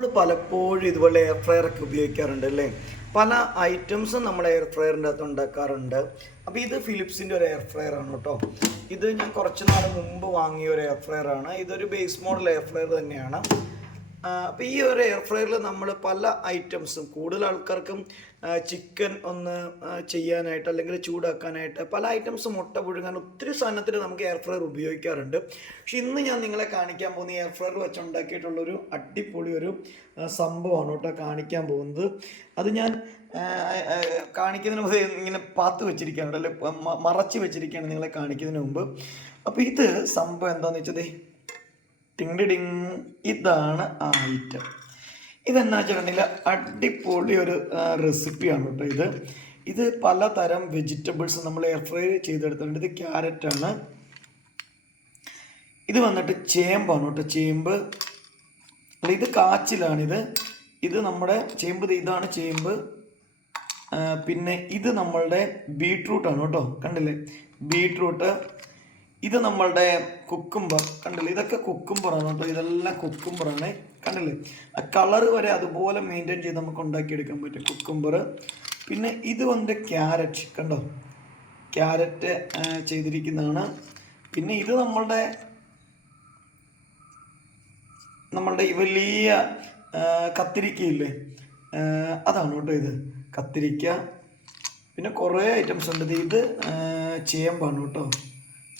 നമ്മൾ പലപ്പോഴും ഇതുപോലെ എയർ ഫ്രയർ ഒക്കെ ഉപയോഗിക്കാറുണ്ട് അല്ലേ? പല ഐറ്റംസും നമ്മൾ എയർ ഫ്രയറിൻ്റെ അകത്ത് ഉണ്ടാക്കാറുണ്ട്. അപ്പോൾ ഇത് ഫിലിപ്സിൻ്റെ ഒരു എയർ ഫ്രയർ ആണ് കേട്ടോ. ഇത് ഞാൻ കുറച്ച് നാൾ മുമ്പ് വാങ്ങിയ ഒരു എയർ ഫ്രയർ ആണ്. ഇതൊരു ബേസ് മോഡൽ എയർ ഫ്രയർ തന്നെയാണ്. അപ്പോൾ ഈ ഒരു എയർ ഫ്രയറിൽ നമ്മൾ പല ഐറ്റംസും കൂടുതൽ ആൾക്കാർക്കും ചിക്കൻ ഒന്ന് ചെയ്യാനായിട്ട് അല്ലെങ്കിൽ ചൂടാക്കാനായിട്ട് പല ഐറ്റംസ് മുട്ട പുഴുങ്ങാൻ ഒത്തിരി സാധനത്തിന് നമുക്ക് എയർ ഫ്രയർ ഉപയോഗിക്കാറുണ്ട്. പക്ഷെ ഇന്ന് ഞാൻ നിങ്ങളെ കാണിക്കാൻ പോകുന്ന എയർ ഫ്രയർ വെച്ച് ഉണ്ടാക്കിയിട്ടുള്ളൊരു അടിപൊളി ഒരു സംഭവമാണ് കേട്ടോ കാണിക്കാൻ പോകുന്നത്. അത് ഞാൻ കാണിക്കുന്നതിന് മുമ്പ് ഇങ്ങനെ പാത്ത് വെച്ചിരിക്കുകയാണ് അല്ലെ, മറച്ച് വെച്ചിരിക്കുകയാണ് നിങ്ങളെ കാണിക്കുന്നതിന് മുമ്പ്. അപ്പോൾ ഇത് സംഭവം എന്താണെന്ന് വെച്ചത്, ടിങ് ഇതാണ് ആ ഐറ്റം. ഇതെന്നാ വെച്ചിട്ടുണ്ടെങ്കിൽ അടിപൊളി ഒരു റെസിപ്പിയാണ് കേട്ടോ. ഇത് പലതരം വെജിറ്റബിൾസ് നമ്മൾ എയർ ഫ്രൈ ചെയ്തെടുത്തിട്ടുണ്ട്. ഇത് ക്യാരറ്റാണ്, ഇത് വന്നിട്ട് ചേമ്പാണ് കേട്ടോ, ചേമ്പ് അല്ല ഇത് കാച്ചിലാണിത്. ഇത് നമ്മുടെ ചേമ്പ്, ഇതാണ് ചേമ്പ്. പിന്നെ ഇത് നമ്മളുടെ ബീട്രൂട്ടാണ് കേട്ടോ, കണ്ടില്ലേ ബീട്രൂട്ട്. ഇത് നമ്മളുടെ കുക്കുംബർ, കണ്ടില്ലേ ഇതൊക്കെ കുക്കുംബറാണ് കേട്ടോ, ഇതെല്ലാം കുക്കുംബറാണ്. കണ്ടില്ലേ ആ കളറ് വരെ അതുപോലെ മെയിൻറ്റെയിൻ ചെയ്ത് നമുക്ക് ഉണ്ടാക്കിയെടുക്കാൻ പറ്റും കുക്കുംബർ. പിന്നെ ഇത് വന്നിട്ട് ക്യാരറ്റ്, കണ്ടോ ക്യാരറ്റ് ചെയ്തിരിക്കുന്നതാണ്. പിന്നെ ഇത് നമ്മളുടെ ഈ വലിയ കത്തിരിക്കയില്ലേ, അതാണ് കേട്ടോ ഇത് കത്തിരിക്ക. പിന്നെ കുറേ ഐറ്റംസ് ഉണ്ട്. ഇത് ചേമ്പാണ് കേട്ടോ,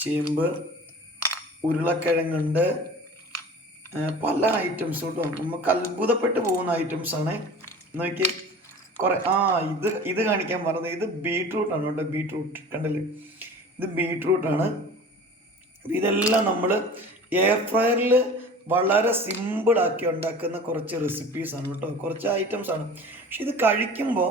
ചേമ്പ്, ഉരുളക്കിഴങ്ങുണ്ട്, പല ഐറ്റംസ് കേട്ടോ. നമുക്ക് അത്ഭുതപ്പെട്ട് പോകുന്ന ഐറ്റംസാണ്. നോക്കി കുറേ ഇത് കാണിക്കാൻ പറഞ്ഞത്, ഇത് ബീട്രൂട്ടാണ് കേട്ടോ, ബീട്രൂട്ട് കണ്ടില്ലേ, ഇത് ബീട്രൂട്ടാണ്. ഇതെല്ലാം നമ്മൾ എയർ ഫ്രയറിൽ വളരെ സിമ്പിളാക്കി ഉണ്ടാക്കുന്ന കുറച്ച് റെസിപ്പീസാണ് കേട്ടോ, കുറച്ച് ഐറ്റംസാണ്. പക്ഷെ ഇത് കഴിക്കുമ്പോൾ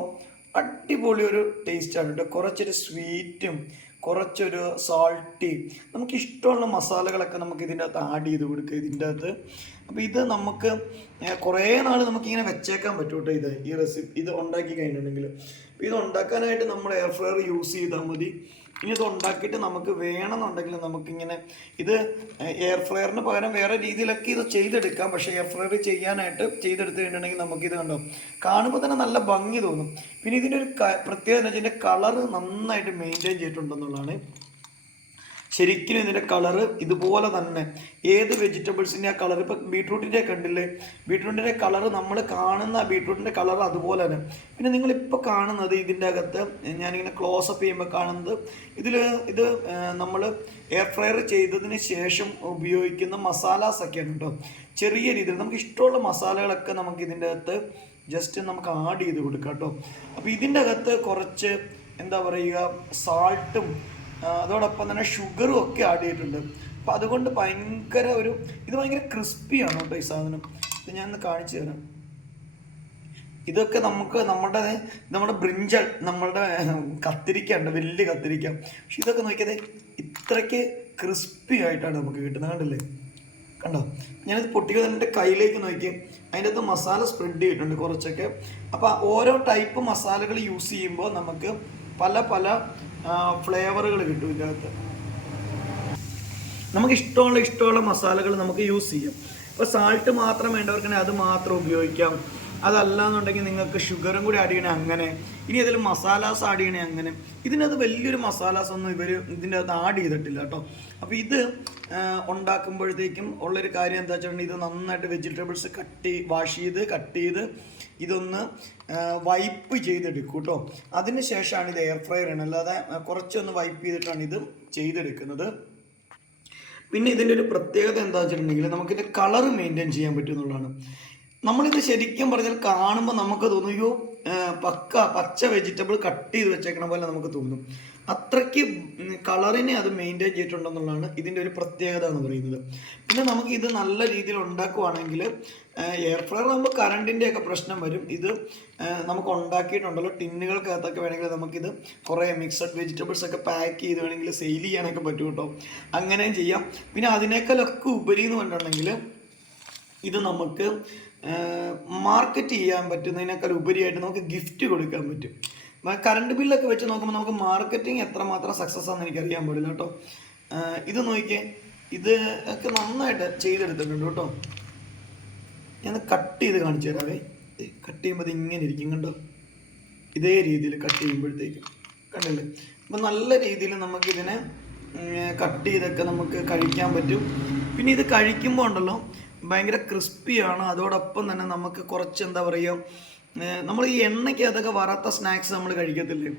അടിപൊളി ഒരു ടേസ്റ്റാണ് കേട്ടോ. കുറച്ചൊരു സ്വീറ്റും കുറച്ചൊരു സാൾട്ടി, നമുക്ക് ഇഷ്ടമുള്ള മസാലകളൊക്കെ നമുക്ക് ഇതിൻ്റെ അകത്ത് ആഡ് ചെയ്ത് കൊടുക്കുക ഇതിൻ്റെ അകത്ത്. അപ്പോൾ ഇത് നമുക്ക് കുറേ നാൾ നമുക്കിങ്ങനെ വെച്ചേക്കാൻ പറ്റും കേട്ടോ. ഈ റെസിപ്പി ഇത് ഉണ്ടാക്കി കഴിഞ്ഞിട്ടുണ്ടെങ്കിൽ, അപ്പോൾ ഇത് ഉണ്ടാക്കാനായിട്ട് നമ്മൾ എയർ ഫ്രയർ യൂസ് ചെയ്താൽ മതി. ഇനി ഇത് ഉണ്ടാക്കിയിട്ട് നമുക്ക് വേണമെന്നുണ്ടെങ്കിൽ നമുക്കിങ്ങനെ ഇത് എയർ ഫ്രയറിന് പകരം വേറെ രീതിയിലൊക്കെ ഇത് ചെയ്തെടുക്കാം. പക്ഷേ എയർ ഫ്രയർ ചെയ്തെടുത്ത് കഴിഞ്ഞിട്ടുണ്ടെങ്കിൽ നമുക്കിത് കണ്ടോ കാണുമ്പോൾ തന്നെ നല്ല ഭംഗി തോന്നും. പിന്നെ ഇതിൻ്റെ ഒരു പ്രത്യേകത എന്ന് വെച്ചാൽ ഇതിൻ്റെ കളറ് നന്നായിട്ട് മെയിൻറ്റെയിൻ ചെയ്തിട്ടുണ്ടെന്നുള്ളതാണ്. ശരിക്കും ഇതിൻ്റെ കളറ് ഇതുപോലെ തന്നെ ഏത് വെജിറ്റബിൾസിൻ്റെ ആ കളർ, ഇപ്പോൾ ബീട്രൂട്ടിൻ്റെ കണ്ടില്ലേ, ബീട്രൂട്ടിൻ്റെ കളറ് നമ്മൾ കാണുന്ന ബീട്രൂട്ടിൻ്റെ കളർ അതുപോലെ തന്നെ. പിന്നെ നിങ്ങളിപ്പോൾ കാണുന്നത് ഇതിൻ്റെ അകത്ത് ഞാനിങ്ങനെ ക്ലോസപ്പ് ചെയ്യുമ്പോൾ കാണുന്നത് ഇത് നമ്മൾ എയർ ഫ്രയർ ചെയ്തതിന് ശേഷം ഉപയോഗിക്കുന്ന മസാലാസൊക്കെയാണ് കേട്ടോ. ചെറിയ രീതിയിൽ നമുക്ക് ഇഷ്ടമുള്ള മസാലകളൊക്കെ നമുക്ക് ഇതിൻ്റെ അകത്ത് ജസ്റ്റ് നമുക്ക് ആഡ് ചെയ്ത് കൊടുക്കാം കേട്ടോ. അപ്പോൾ ഇതിൻ്റെ അകത്ത് കുറച്ച് എന്താ പറയുക സാൾട്ടും അതോടൊപ്പം തന്നെ ഷുഗറും ഒക്കെ ആഡ് ചെയ്തിട്ടുണ്ട്. അപ്പോൾ അതുകൊണ്ട് ഇത് ഭയങ്കര ക്രിസ്പിയാണ് കേട്ടോ ഈ സാധനം. ഇത് ഞാനൊന്ന് കാണിച്ചു തരാം. ഇതൊക്കെ നമ്മുടെ ബ്രിഞ്ചൽ, നമ്മളുടെ കത്തിരിക്ക ഉണ്ട്, വലിയ കത്തിരിക്ക. പക്ഷെ ഇതൊക്കെ നോക്കിയത് ഇത്രയ്ക്ക് ക്രിസ്പി ആയിട്ടാണ് നമുക്ക് കിട്ടുന്നത്, കണ്ടില്ലേ കണ്ടോ. ഞാനിത് പൊട്ടിക്കുക എൻ്റെ കയ്യിലേക്ക് നോക്കി, അതിൻ്റെ അകത്ത് മസാല സ്പ്രെഡ് ചെയ്തിട്ടുണ്ട് കുറച്ചൊക്കെ. അപ്പോൾ ഓരോ ടൈപ്പ് മസാലകൾ യൂസ് ചെയ്യുമ്പോൾ നമുക്ക് പല ഫ്ലേവറുകൾ കിട്ടും ഇതിൻ്റെ അകത്ത്. നമുക്ക് ഇഷ്ടമുള്ള മസാലകൾ നമുക്ക് യൂസ് ചെയ്യാം. ഇപ്പോൾ സാൾട്ട് മാത്രം വേണ്ടവർക്കാണെങ്കിൽ അത് മാത്രം ഉപയോഗിക്കാം. അതല്ല എന്നുണ്ടെങ്കിൽ നിങ്ങൾക്ക് ഷുഗറും കൂടി ആഡ് ചെയ്യണേ അങ്ങനെ. ഇനി അതിൽ മസാലാസ് ആഡ് ചെയ്യണേ അങ്ങനെ. ഇതിനകത്ത് വലിയൊരു മസാലാസ് ഒന്നും ഇതിൻ്റെ അകത്ത് ആഡ് ചെയ്തിട്ടില്ല കേട്ടോ. അപ്പോൾ ഇത് ഉണ്ടാക്കുമ്പോഴത്തേക്കും ഉള്ളൊരു കാര്യം എന്താ വെച്ചിട്ടുണ്ടെങ്കിൽ ഇത് നന്നായിട്ട് വെജിറ്റബിൾസ് വാഷ് ചെയ്ത് കട്ട് ചെയ്ത് ഇതൊന്ന് വൈപ്പ് ചെയ്തെടുക്കും കേട്ടോ. അതിന് ശേഷമാണ് ഇത് എയർ ഫ്രയർ ആണ്, അല്ലാതെ കുറച്ചൊന്ന് വൈപ്പ് ചെയ്തിട്ടാണ് ഇത് ചെയ്തെടുക്കുന്നത്. പിന്നെ ഇതിൻ്റെ ഒരു പ്രത്യേകത എന്താ വെച്ചിട്ടുണ്ടെങ്കിൽ നമുക്കിതിൻ്റെ കളർ മെയിൻറ്റെയിൻ ചെയ്യാൻ പറ്റും എന്നുള്ളതാണ്. നമ്മളിത് ശരിക്കും പറഞ്ഞാൽ കാണുമ്പോൾ നമുക്ക് തോന്നും അയ്യോ പച്ച വെജിറ്റബിൾ കട്ട് ചെയ്ത് വെച്ചേക്കണ പോലെ നമുക്ക് തോന്നും. അത്രയ്ക്ക് കളറിനെ അത് മെയിൻറ്റെയിൻ ചെയ്തിട്ടുണ്ടെന്നുള്ളതാണ് ഇതിൻ്റെ ഒരു പ്രത്യേകത എന്ന് പറയുന്നത്. പിന്നെ നമുക്ക് ഇത് നല്ല രീതിയിൽ ഉണ്ടാക്കുവാണെങ്കിൽ എയർ ഫ്രയർ ആകുമ്പോൾ കറണ്ടിൻ്റെയൊക്കെ പ്രശ്നം വരും. ഇത് നമുക്ക് ഉണ്ടാക്കിയിട്ടുണ്ടല്ലോ ടിന്നുകൾക്കകത്തൊക്കെ വേണമെങ്കിൽ നമുക്കിത് കുറേ മിക്സഡ് വെജിറ്റബിൾസ് ഒക്കെ പാക്ക് ചെയ്ത് വേണമെങ്കിൽ സെയിൽ ചെയ്യാനൊക്കെ പറ്റും കേട്ടോ. അങ്ങനെയും ചെയ്യാം. പിന്നെ അതിനേക്കാളൊക്കെ ഉപരി എന്ന് പറഞ്ഞിട്ടുണ്ടെങ്കിൽ ഇത് നമുക്ക് മാർക്കറ്റ് ചെയ്യാൻ പറ്റുന്നതിനേക്കാൾ ഉപരിയായിട്ട് നമുക്ക് ഗിഫ്റ്റ് കൊടുക്കാൻ പറ്റും. കറണ്ട് ബില്ലൊക്കെ വെച്ച് നോക്കുമ്പോൾ നമുക്ക് മാർക്കറ്റിംഗ് എത്രമാത്രം സക്സസ് ആണെന്ന് എനിക്കറിയാൻ പാടില്ല കേട്ടോ. ഇത് നോക്കിയേ, ഇത് ഒക്കെ നന്നായിട്ട് ചെയ്തെടുത്തിട്ടുണ്ട് കേട്ടോ. ഞാൻ കട്ട് ചെയ്ത് കാണിച്ചു തരാവേ. കട്ട് ചെയ്യുമ്പോൾ ഇത് ഇങ്ങനെ ഇരിക്കും കണ്ടോ, ഇതേ രീതിയിൽ കട്ട് ചെയ്യുമ്പോഴത്തേക്കും കണ്ടില്ലേ. അപ്പം നല്ല രീതിയിൽ നമുക്കിതിനെ കട്ട് ചെയ്തൊക്കെ നമുക്ക് കഴിക്കാൻ പറ്റും. പിന്നെ ഇത് കഴിക്കുമ്പോൾ ഉണ്ടല്ലോ ഭയങ്കര ക്രിസ്പിയാണ്. അതോടൊപ്പം തന്നെ നമുക്ക് കുറച്ച് എന്താ പറയുക, നമ്മൾ ഈ എണ്ണയ്ക്ക് അതൊക്കെ വറുത്ത സ്നാക്സ് നമ്മൾ കഴിക്കത്തില്ലേ,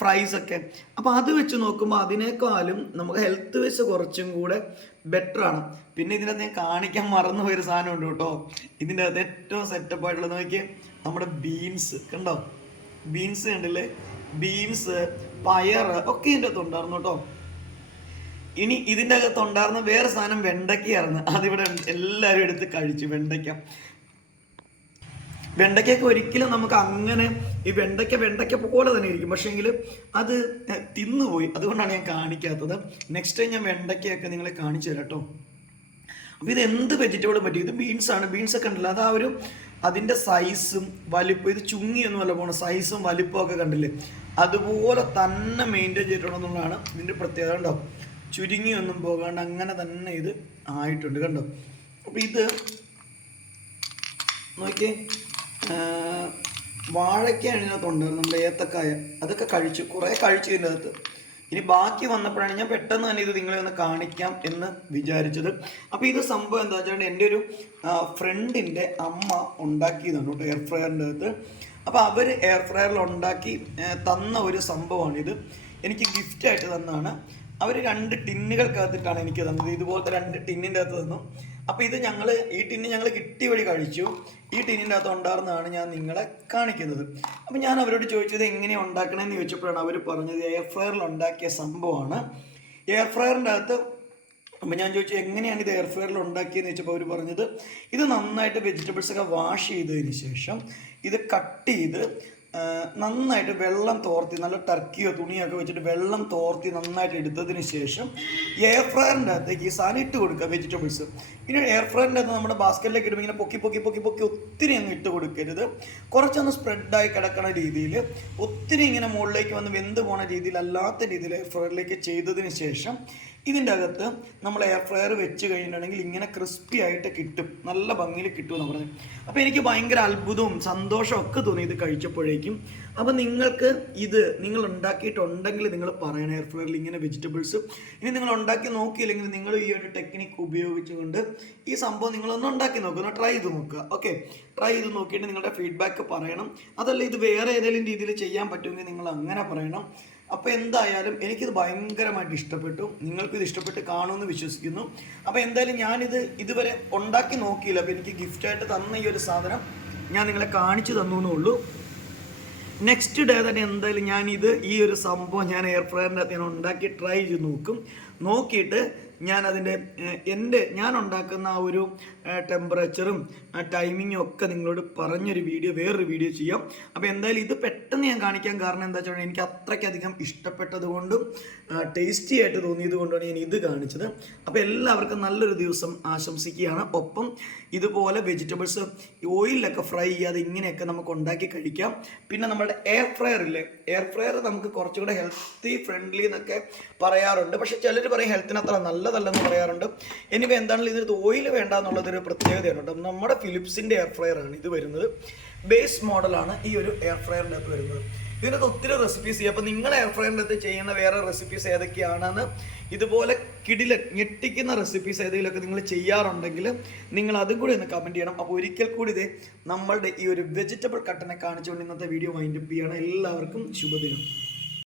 ഫ്രൈസൊക്കെ. അപ്പോൾ അത് വെച്ച് നോക്കുമ്പോൾ അതിനേക്കാളും നമുക്ക് ഹെൽത്ത് വെച്ച് കുറച്ചും കൂടെ ബെറ്ററാണ്. പിന്നെ ഇതിനകത്ത് ഞാൻ കാണിക്കാൻ മറന്നു പോയൊരു സാധനം ഉണ്ട് കേട്ടോ. ഇതിൻ്റെ അകത്ത് ഏറ്റവും സെറ്റപ്പ് ആയിട്ടുള്ളത് നോക്കിയേ, നമ്മുടെ ബീൻസ് കണ്ടോ, ബീൻസ് കണ്ടില്ലേ, ബീൻസ്, പയർ ഒക്കെ ഇതിൻ്റെ അകത്ത് ഉണ്ടായിരുന്നു കേട്ടോ. ഇനി ഇതിൻ്റെ അകത്ത് ഉണ്ടായിരുന്ന വേറെ സാധനം വെണ്ടയ്ക്കയായിരുന്നു. അതിവിടെ എല്ലാവരും എടുത്ത് കഴിച്ചു. വെണ്ടയ്ക്കൊക്കെ ഒരിക്കലും നമുക്ക് അങ്ങനെ ഈ വെണ്ടയ്ക്ക പോലെ തന്നെ ഇരിക്കും, പക്ഷേങ്കിൽ അത് തിന്നുപോയി. അതുകൊണ്ടാണ് ഞാൻ കാണിക്കാത്തത്. നെക്സ്റ്റ് ടൈം ഞാൻ വെണ്ടയ്ക്കയൊക്കെ നിങ്ങളെ കാണിച്ചു തരാം കേട്ടോ. അപ്പോൾ ഇത് എന്ത് വെജിറ്റബിളും പറ്റും. ഇത് ബീൻസാണ്, ബീൻസൊക്കെ ഉണ്ടല്ലോ അത് ആ ഒരു അതിൻ്റെ സൈസും വലിപ്പം, ഇത് ചുങ്ങിയൊന്നുമല്ല പോകണം, സൈസും വലിപ്പവും ഒക്കെ കണ്ടില്ലേ, അതുപോലെ തന്നെ മെയിൻറ്റെയിൻ ചെയ്തിട്ടുണ്ടെന്നുള്ളതാണ് ഇതിൻ്റെ പ്രത്യേകത. കണ്ടോ, ചുരുങ്ങിയൊന്നും പോകാണ്ട് അങ്ങനെ തന്നെ ഇത് ആയിട്ടുണ്ട് കണ്ടോ. അപ്പോൾ ഇത് നോക്കിയേ, വാഴയ്ക്കാണ് ഇതിനകത്തുണ്ടായിരുന്നു, നമ്മുടെ ഏത്തക്കായ, അതൊക്കെ കഴിച്ചു, കുറേ കഴിച്ചു ഇതിൻ്റെ അകത്ത്. ഇനി ബാക്കി വന്നപ്പോഴാണ് ഞാൻ പെട്ടെന്ന് തന്നെ ഇത് നിങ്ങളെ ഒന്ന് കാണിക്കാം എന്ന് വിചാരിച്ചത്. അപ്പോൾ ഇത് സംഭവം എന്താ വെച്ചാൽ എൻ്റെ ഒരു ഫ്രണ്ടിൻ്റെ അമ്മ ഉണ്ടാക്കിയതാണ് കേട്ടോ എയർ ഫ്രയറിൻ്റെ അകത്ത്. അപ്പോൾ അവർ എയർ ഫ്രയറിൽ ഉണ്ടാക്കി തന്ന ഒരു സംഭവമാണിത്. എനിക്ക് ഗിഫ്റ്റായിട്ട് തന്നതാണ്. അവർ 2 ടിന്നുകൾക്കകത്തിട്ടാണ് എനിക്ക് തന്നത്. ഇതുപോലത്തെ 2 ടിന്നിൻ്റെ അകത്ത് തന്നു. അപ്പോൾ ഇത് ഈ ടിന്ന് ഞങ്ങൾ കിട്ടിയ വഴി കഴിച്ചു. ഈ ടിന്നിൻ്റെ അകത്ത് ഉണ്ടായിരുന്നതാണ് ഞാൻ നിങ്ങളെ കാണിക്കുന്നത്. അപ്പോൾ ഞാൻ അവരോട് ചോദിച്ചത് എങ്ങനെയാണ് ഉണ്ടാക്കണമെന്ന് ചോദിച്ചപ്പോഴാണ് അവർ പറഞ്ഞത് എയർ ഫ്രയറിൽ ഉണ്ടാക്കിയ സംഭവമാണ്. എയർ ഫ്രയറിൻ്റെ അകത്ത് അപ്പോൾ ഞാൻ ചോദിച്ചു എങ്ങനെയാണ് ഇത് എയർ ഫ്രയറിൽ ഉണ്ടാക്കിയെന്ന് ചോദിച്ചപ്പോൾ അവർ പറഞ്ഞത് ഇത് നന്നായിട്ട് വെജിറ്റബിൾസൊക്കെ വാഷ് ചെയ്തതിന് ശേഷം ഇത് കട്ട് ചെയ്ത് നന്നായിട്ട് വെള്ളം തോർത്തി, നല്ല ടർക്കിയോ തുണിയൊക്കെ വെച്ചിട്ട് വെള്ളം തോർത്തി നന്നായിട്ട് എടുത്തതിന് ശേഷം എയർ ഫ്രയറിൻ്റെ അകത്തേക്ക് ഈ സാധനം ഇട്ട് കൊടുക്കുക വെജിറ്റബിൾസ്. പിന്നെ എയർ ഫ്രയറിൻ്റെ അകത്ത് നമ്മുടെ ബാസ്ക്കറ്റിലേക്ക് ഇടുമ്പോൾ ഇങ്ങനെ പൊക്കി ഒത്തിരി അങ്ങ് ഇട്ട് കൊടുക്കരുത്. കുറച്ചൊന്ന് സ്പ്രെഡായി കിടക്കണ രീതിയിൽ, ഒത്തിരി ഇങ്ങനെ മുകളിലേക്ക് വന്ന് വെന്ത് പോണ രീതിയിൽ അല്ലാത്ത രീതിയിൽ എയർ ഫ്രയറിലേക്ക് ചെയ്തതിന് ശേഷം ഇതിൻ്റെ അകത്ത് നമ്മൾ എയർ ഫ്രയർ വെച്ച് കഴിഞ്ഞിട്ടുണ്ടെങ്കിൽ ഇങ്ങനെ ക്രിസ്പി ആയിട്ട് കിട്ടും, നല്ല ഭംഗിയിൽ കിട്ടുമെന്ന് പറഞ്ഞത്. അപ്പോൾ എനിക്ക് ഭയങ്കര അത്ഭുതവും സന്തോഷവും ഒക്കെ തോന്നി ഇത് കഴിച്ചപ്പോഴേക്കും. അപ്പോൾ നിങ്ങൾക്ക് നിങ്ങൾ ഉണ്ടാക്കിയിട്ടുണ്ടെങ്കിൽ നിങ്ങൾ പറയണം എയർ ഫ്രയറിൽ ഇങ്ങനെ വെജിറ്റബിൾസ്. ഇനി നിങ്ങൾ ഉണ്ടാക്കി നോക്കിയില്ലെങ്കിൽ നിങ്ങൾ ഈ ഒരു ടെക്നിക്ക് ഉപയോഗിച്ചുകൊണ്ട് ഈ സംഭവം നിങ്ങളൊന്ന് ഉണ്ടാക്കി നോക്കുക, ട്രൈ ചെയ്ത് നോക്കുക. ഓക്കെ, ട്രൈ ചെയ്ത് നോക്കിയിട്ട് നിങ്ങളുടെ ഫീഡ്ബാക്ക് പറയണം. അതല്ല ഇത് വേറെ ഏതെങ്കിലും രീതിയിൽ ചെയ്യാൻ പറ്റുമെങ്കിൽ നിങ്ങൾ അങ്ങനെ പറയണം. അപ്പോൾ എന്തായാലും എനിക്കിത് ഭയങ്കരമായിട്ട് ഇഷ്ടപ്പെട്ടു. നിങ്ങൾക്കിത് ഇഷ്ടപ്പെട്ട് കാണുമെന്ന് വിശ്വസിക്കുന്നു. അപ്പോൾ എന്തായാലും ഞാനിത് ഇതുവരെ ഉണ്ടാക്കി നോക്കിയില്ല. അപ്പോൾ എനിക്ക് ഗിഫ്റ്റായിട്ട് തന്ന ഈ ഒരു സാധനം ഞാൻ നിങ്ങളെ കാണിച്ചു തന്നു എന്നുള്ളൂ. നെക്സ്റ്റ് ഡേ തന്നെ എന്തായാലും ഈ ഒരു സംഭവം ഞാൻ എയർ ഫ്രയറിൻ്റെ അകത്ത് ഞാൻ ഉണ്ടാക്കി ട്രൈ ചെയ്ത് നോക്കിയിട്ട് ഞാൻ ഉണ്ടാക്കുന്ന ആ ഒരു ടെമ്പറേച്ചറും ടൈമിങ്ങും ഒക്കെ നിങ്ങളോട് പറഞ്ഞൊരു വേറൊരു വീഡിയോ ചെയ്യാം. അപ്പോൾ എന്തായാലും ഇത് പെട്ടെന്ന് ഞാൻ കാണിക്കാൻ കാരണം എന്താ വെച്ചാൽ എനിക്ക് അത്രയ്ക്കധികം ഇഷ്ടപ്പെട്ടത് കൊണ്ടും ടേസ്റ്റി ആയിട്ട് തോന്നിയത് കൊണ്ടാണ് ഞാൻ ഇത് കാണിച്ചത്. അപ്പോൾ എല്ലാവർക്കും നല്ലൊരു ദിവസം ആശംസിക്കുകയാണ്. ഒപ്പം ഇതുപോലെ വെജിറ്റബിൾസ് ഓയിലൊക്കെ ഫ്രൈ ചെയ്യാതെ ഇങ്ങനെയൊക്കെ നമുക്ക് ഉണ്ടാക്കി കഴിക്കാം. പിന്നെ നമ്മുടെ എയർ ഫ്രയർ നമുക്ക് കുറച്ചുകൂടെ ഹെൽത്തി ഫ്രണ്ട്ലി എന്നൊക്കെ പറയാറുണ്ട്. പക്ഷെ ചിലർ പറയും ഹെൽത്തിന് അത്ര നല്ലതല്ലെന്ന് പറയാറുണ്ട്. എനിവേ എന്താണെങ്കിലും ഇതിനകത്ത് ഓയിൽ വേണ്ട എന്നുള്ളതൊരു പ്രത്യേകതയാണ് കേട്ടോ. നമ്മുടെ ഫിലിപ്സിൻ്റെ എയർ ഫ്രയറാണ് ഇത് വരുന്നത്. ബേസ് മോഡലാണ് ഈ ഒരു എയർ ഫ്രയറിൻ്റെ അകത്ത് വരുന്നത്. ഇതിനകത്ത് ഒത്തിരി റെസിപ്പീസ് ചെയ്യും. അപ്പോൾ നിങ്ങൾ എയർ ഫ്രയറിൻ്റെ അകത്ത് ചെയ്യുന്ന വേറെ റെസിപ്പീസ് ഏതൊക്കെയാണെന്ന്, ഇതുപോലെ ഞെട്ടിക്കുന്ന റെസിപ്പീസ് ഏതെങ്കിലുമൊക്കെ നിങ്ങൾ ചെയ്യാറുണ്ടെങ്കിൽ നിങ്ങൾ അതും കൂടി ഒന്ന് കമൻറ്റ് ചെയ്യണം. അപ്പോൾ ഒരിക്കൽ കൂടി നമ്മളുടെ ഈ ഒരു വെജിറ്റബിൾ കട്ടനെ കാണിച്ചുകൊണ്ട് ഇന്നത്തെ വീഡിയോ വൈൻഡപ്പ് ചെയ്യണം. എല്ലാവർക്കും ശുഭദിനം.